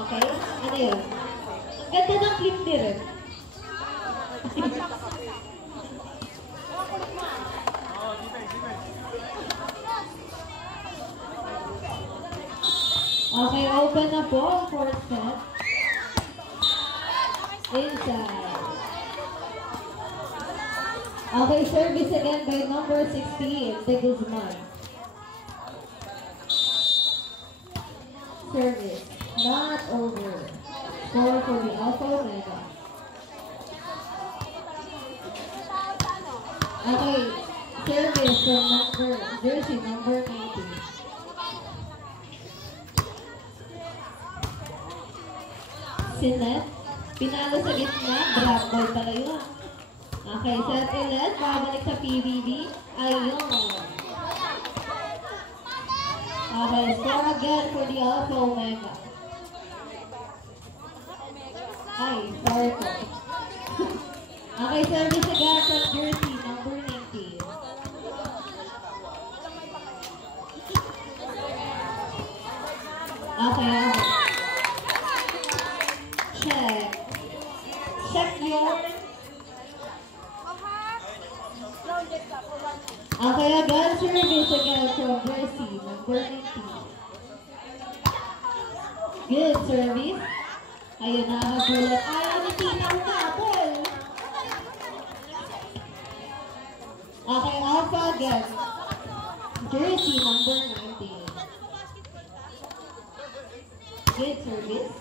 Okay? Ano yun? Ganda ng clip din eh. Okay, open na po ang fourth set. Inside. Okay, service again by number 16, De Guzman. Service. Not over. Score for the Alpha Omega. Okay, service from jersey number 90. Sinet, pinalo sa gitna, drop ball pala yun. Okay, set ulit, babalik sa PBB. Ayun. Okay, score again for the Alpha Omega. Ay, sorry po. Okay, service again from jersey number 19. Okay, check. Check your... Okay, again, service again from jersey number 19. Good service. Ayun na, nagulat. Ayaw ni Tinaw na, ball. Okay, Alpha again. Jersey number 19. Good service.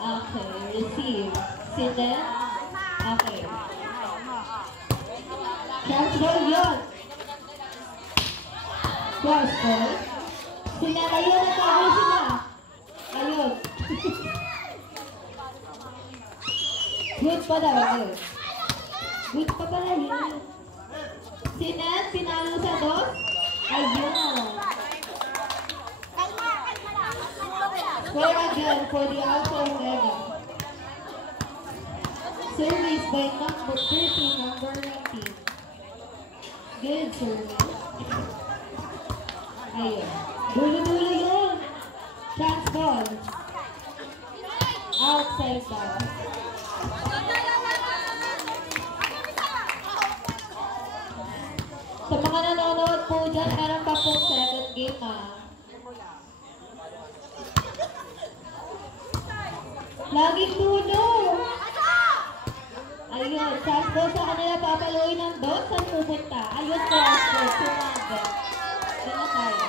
Okay, receive. Sinet. Okay. Catch ball yun. Cross ball. Sinet, ayun, nagkabal sila. Ayun. Good pa daw, good. Good pa pala yun. Sinet, pinalo sa dos. Ayun. Score again for the Alpha Omega. Service by number 13, number 19. Good service. Ayun. Dulo-dulo yun. Chance ball. Outside ball. Sa mga nanonood po dyan, meron pa po second game Laging dulo. Ayun, chance ball sa kanila, papaluin ng dot. Saan pupunta? Ayun, cross ball. Sumagot. Yan na tayo.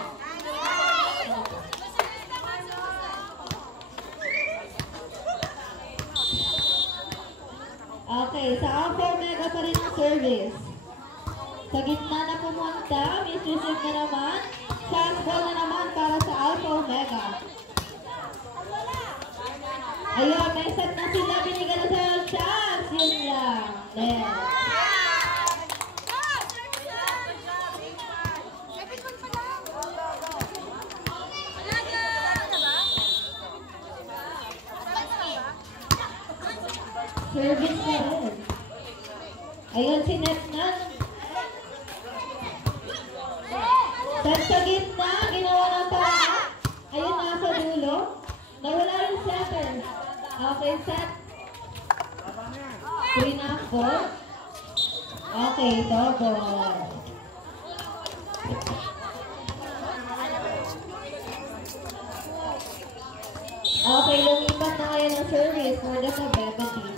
Okay, sa Alpha Omega pa rin ang service. Sa gitna na pumunta, misreceive na naman. Chance ball na naman para sa Alpha Omega. Ayun, may set na sila. Binigyan na sa'yo chance. Yun lang. Then. Service na rin. Ayun, sinet na. Set sa gitna, ginawa ng paraan. Ayun, nasa dulo. Nawala yung setter. Okay, set. 3 na ball. Okay, double. Okay, lumipat na ngayon ang service for the Cabeba team.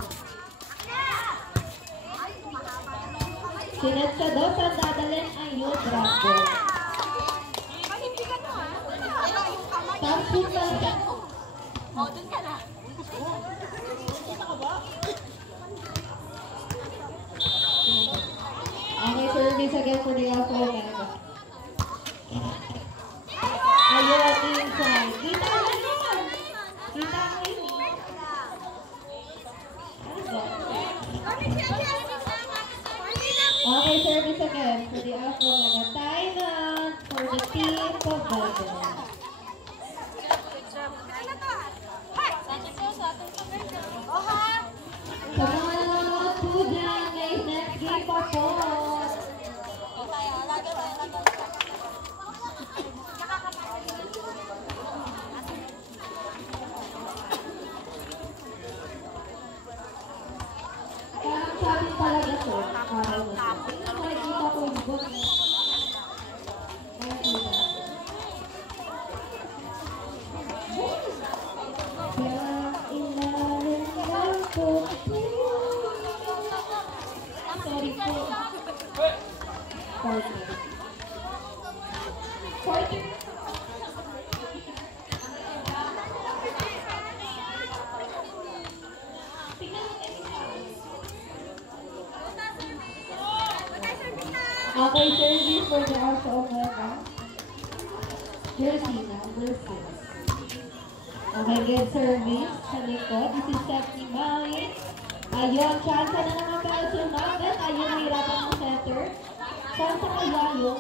Sinet sa dos at dadalhin ang yung drop ball. Tapos na siya. O, dun ka na. Okay, service again for the Alpha Omega. Parang sabi talaga to. Parang nakikita ko yung book. Sorry po. 40. Okay, service for the Alpha Omega. Jersey, number 6. Okay, good service sa likod. This is set ni Mai. Ayun, chance na naman para sumagat. Ayun, nahirapan ng center. Chance kaya yun.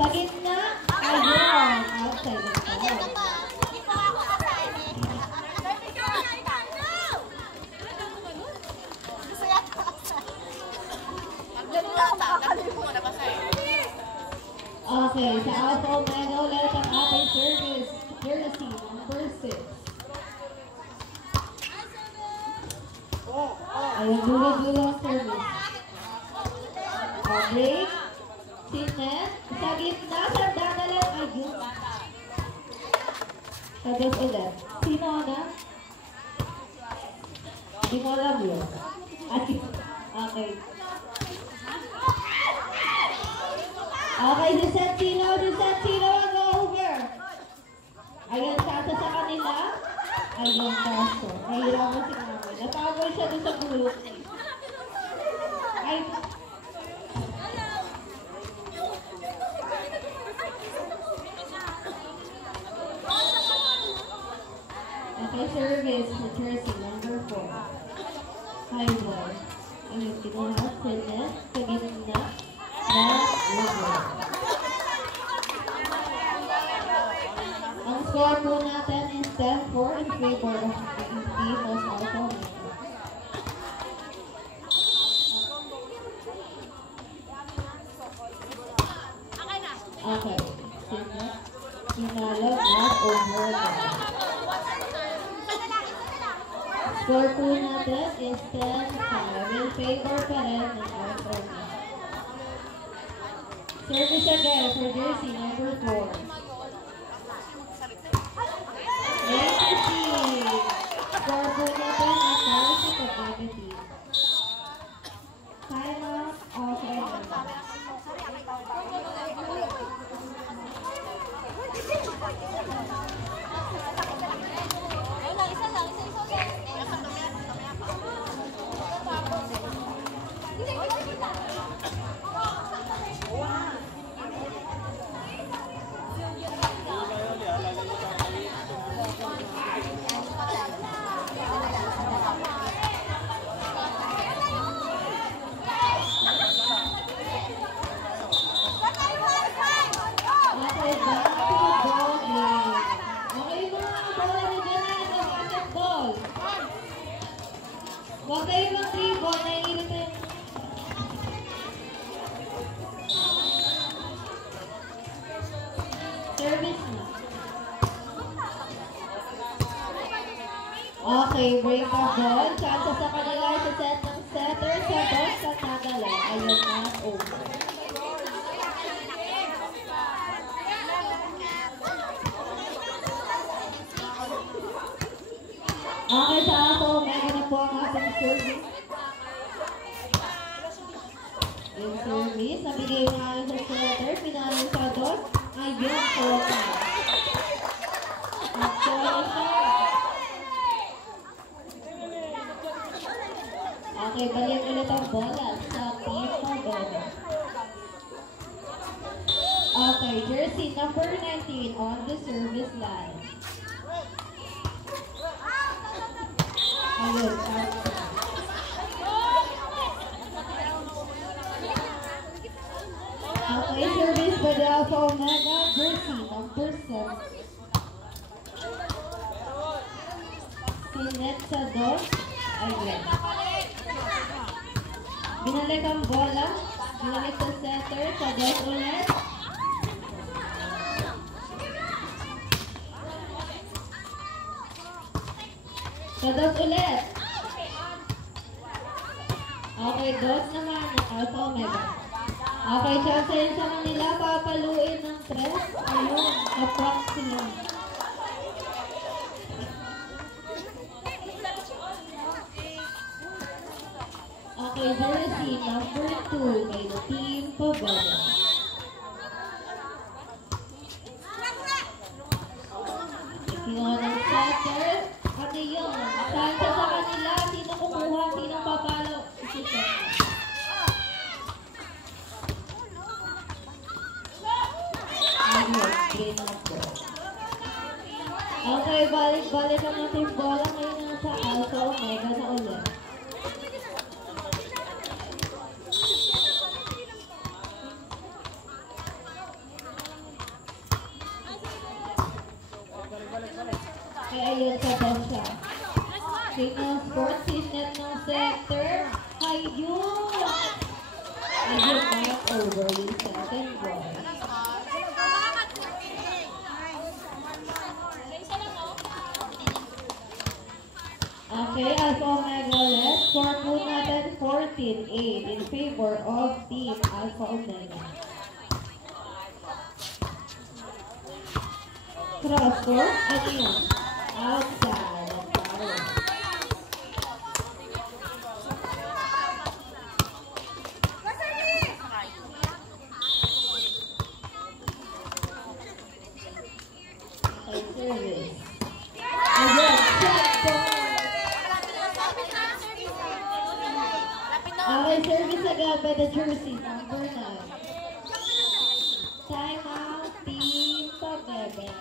Sa gitna, ayun. Outside of the ball. Okay, sa Alpha Omega ulit ang ating service. Jersey, number 6. Ayun, dulo-dulo ang service. Break. Sinet. Sa gitna, sa dadalan. Ayun. Sabes ulit. Sino na? Hindi mo alam yun. Okay. Okay, Desentino ang over. Ayun, sasa sa kanila. Ayun, kaso. Nahirapan si Mami. Natawag siya doon sa gulok. Ay. Okay, service sa Jersey, number 4. High ball. Ayun, kinuha. Sinet. Sa gitna. Ang score po natin is 10-4 in favor of the team of Alpha Omega. Okay. Sinalog na over. Score po natin is 10-5 in favor pa rin ng Alpha Omega. Service again for Jersey, number 4. Score po natin at Jersey sa negative. Time out, okay. Huwag kayo mag-tribon, naiirita yung... Service na. Okay, break the ball. Chance sa kanila sa set ng setter sa box sa Tagalan. Ayun na, over. Okay, sa ako, meron na po ang ating service. Yung service, nabigay yung aking sa setter, pinalong sa doon, ay yun, total. Okay, balik ulit ang bola sa team Pagoda. Okay, jersey number 19 on the service line. Ayun, okay, service by the Alpha Omega, jersey number 7. Sinet sa dos. Ayun. Binalik ang bola Binalik sa center, sa Des ulit. Sa Dos ulit. Okay, Dos naman. Alpha Omega. Okay, chance yun sa kanila. Papaluin ng press. Ayun, approx sila. Okay, jersey number 2 by the Team Pabella. Kinuha ng setter. Ano yun? Chance sa kanila. Sino kukuha? Sino papalo? Isi-check. Ayun, green up po. Okay, balik ang natin bola. Ngayon na sa Alpha Omega na ulit. Kaya ayun sa basa. Signal Sports is net ng center. Ayun! Ayun, not over with second ball. Okay, Alpha Omega left. Score po natin 14-8 in favor of Team Alpha Omega. Cross court, ano yun? Outside of power. Okay, service. Ayun, check ball. Okay, service agad by the jersey, number 9. Time out, Team Pabebe.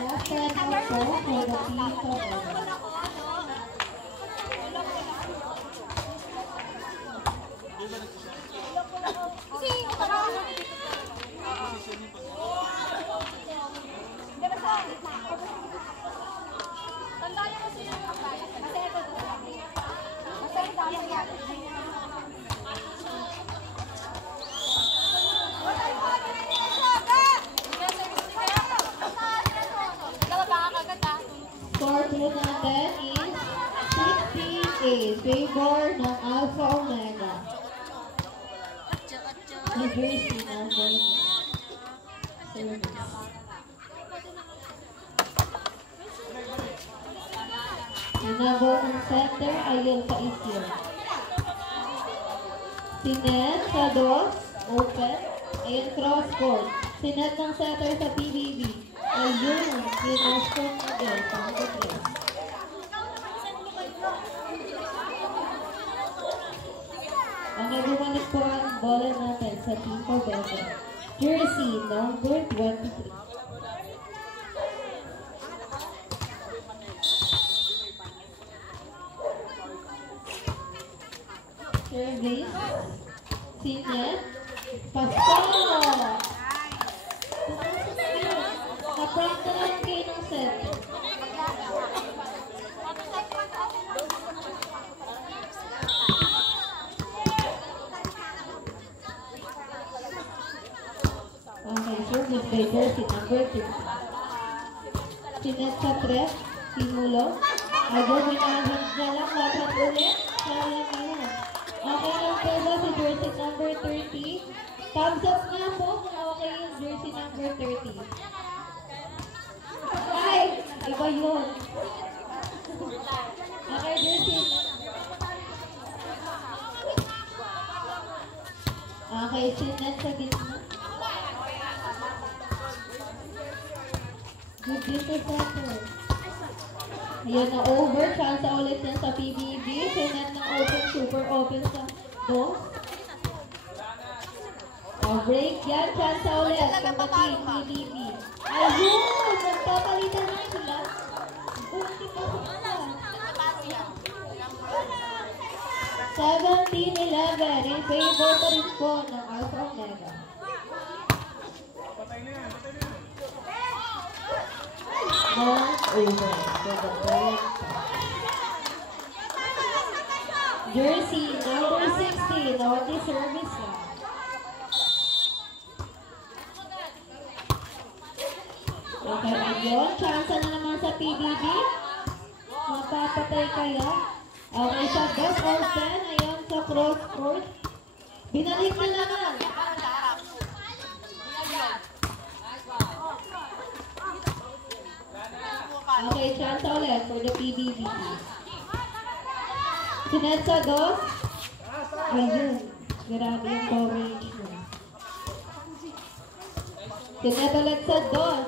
Last time out po for the Team Pabebe. Score po natin is 68 favor ng Alpha Omega. The jersey number 9. Service. Sinagaw ng center, ayun sa isyo. Sinet sa Dos, open. Ayun, cross court. Sinet ng center sa PBB. Ayun, sinascon na din. Pangko 3. Okay, bumalik po ang bola natin sa Team Pabella. Jersey number 23. Service. Sinet. Pasko! Kaprank na lang kayo ng set. Okay, service by jersey number 3. Sinet sa press. Simulo. Agaw, minahand niya lang. Lahat ulit. Sayang yun. Okay lang po ba si jersey number 30? Thumbs up nga po kung okay yung jersey number 30. Ay! Iba yun. Okay, jersey. Okay, sinet sa gitna. Good dito center. Ayun na over. Chance ulit yan sa PBB. Sinet ng open, super open sa Dos. Break yan. Chance ulit sa team PBB. Ayun! Nagpapalitan na sila. Bunti pa sila. 17-11 in favor pa rin po ng Alpha Omega. Patay na yan. over for the point. Jersey number 16, naughty service lang. Okay, ayun. Chance na naman sa PBB. Mapapatay kaya. Okay, sa best open. Ayun, sa cross court. Binalik na naman. Okay, chance ulit for the PBB. Sinet sa dos. Ayun. Grabe yung coverage mo. Sinet ulit sa dos.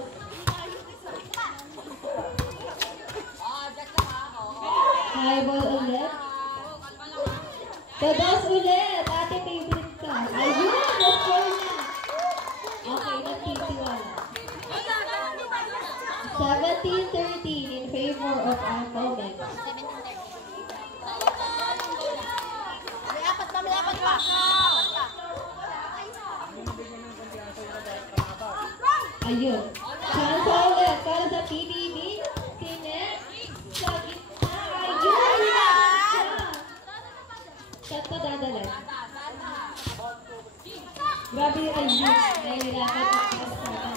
High ball ulit. Sa dos ulit. Ate, favorite ka. Ayun, na-score na. Okay, nagtitiwala. 17-13 in favor of Alpha Omega. May apat pa. Ayun. Chance ulit para sa PBB. Sinet. Sa gitna. Ayun. Saan pa dadalhin? Grabe yung ayun. Nahihirapan ang kasalan.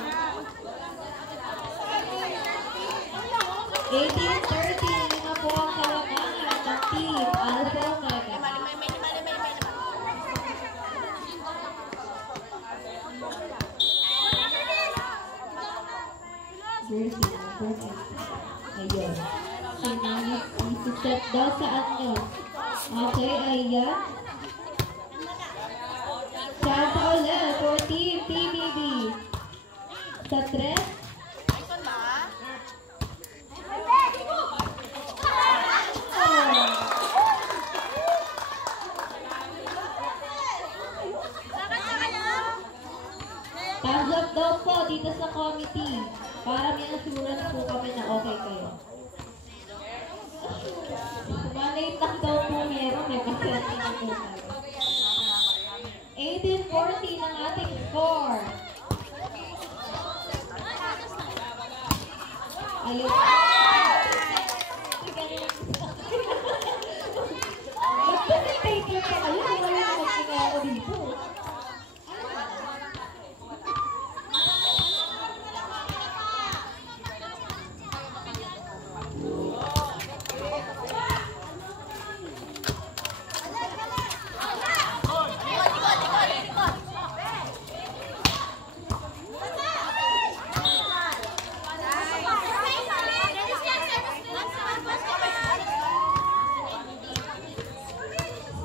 18-13 na po ang kalamangan ng team Alpha Omega. Jersey number 8. Ayun. Sinangit, isi-set daw sa ano. Okay, ayan. Chance ulit for team PBB. Sa 3. Thumbs up daw po dito sa committee para may assurance po kami na okay kayo. Malay tak daw po meron, may pasensya na po tayo. 18-14 ang ating score. Ayun. Mag-facilitator ka kayo, wala na magkina ako dito.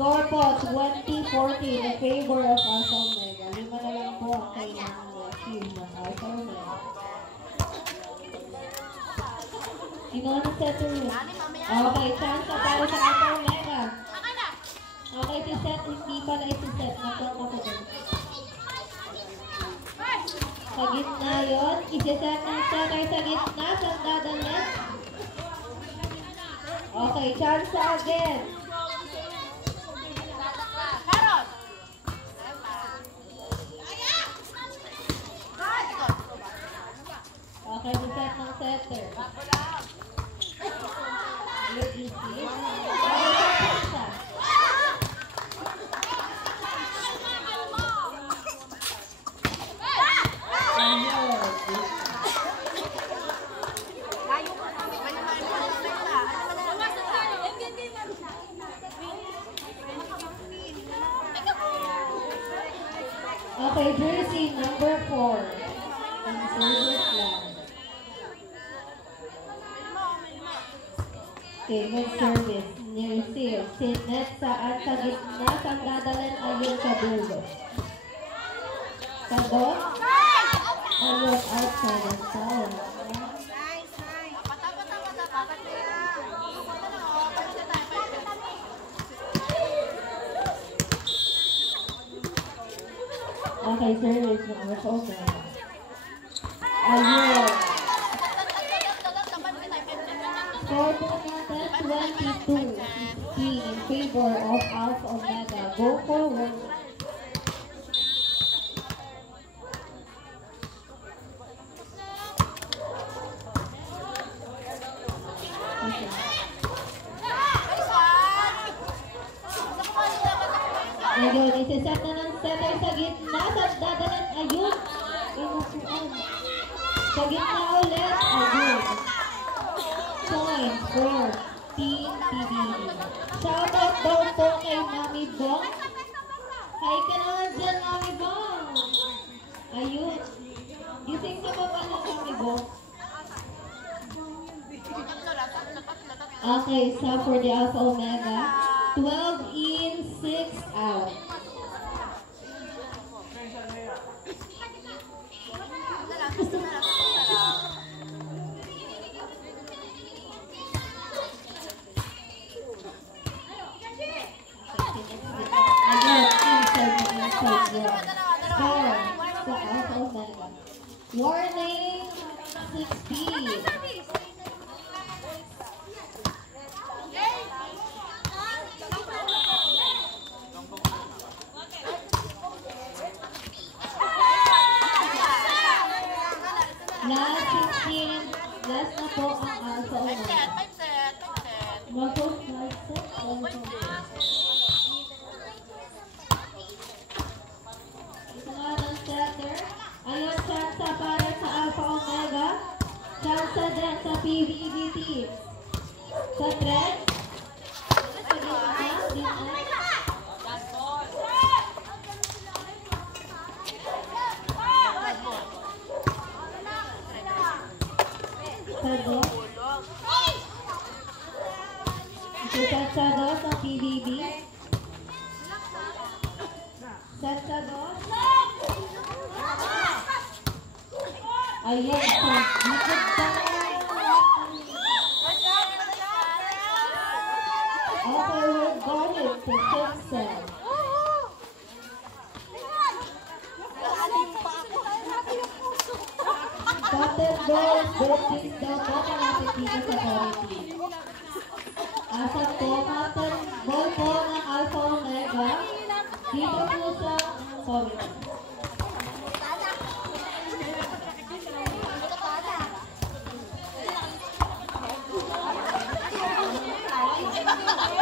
Score po, 20-14 in favor of Alpha Omega. 5 na lang po ang kailangan i-achieve ng Alpha Omega. Inuwan ang set room. Okay, chance na para sa Alpha Omega. Okay, si-set, hindi pala isi-set. Nakuha ko doon. Sa gitna yun. Isi-set ng setter sa gitna. Saan dadalhin? Okay, chance again. Okay, set ng setter. Look easy. Okay, sa okay, jersey number 4. Ang service lang. Okay, good service. Near seal. Sinet saan sa gitna. Saan dadalhin ayun sa dulo. Sa dos. Ayun, outside of town. Okay, service number 4. Ayun. Score po natin 22-16 in favor of Alpha Omega. Go forward. Ayun, isiset na ng setter sa gitna. Sa dadalan, ayun. Inupuan. Sa gitna ulit. Ayun. Point for Team PBB. Shoutout daw po kay Mami Bong. Hi ka naman dyan, Mami Bong. Ayun. Gising ka ba pala, Mami Bong? Okay, so for the Alpha Omega, 12 in, 6 out. Warning, 16. Last 16, last na po ang Alpha Omega. Isa nga ng setter. Ayun, chance para sa Alpha Omega. Chance din sa PBB team. Sa thread. Sa gitna. Sado. Ito Sado sa PBB. Sado. Ayun, sa likod pa. Okay, we're going to Simpson. Captain Gold, both teams daw po malapit dito sa quality. Asa po, Captain Gold po ng Alpha Omega, dito po sa quality. Thank you.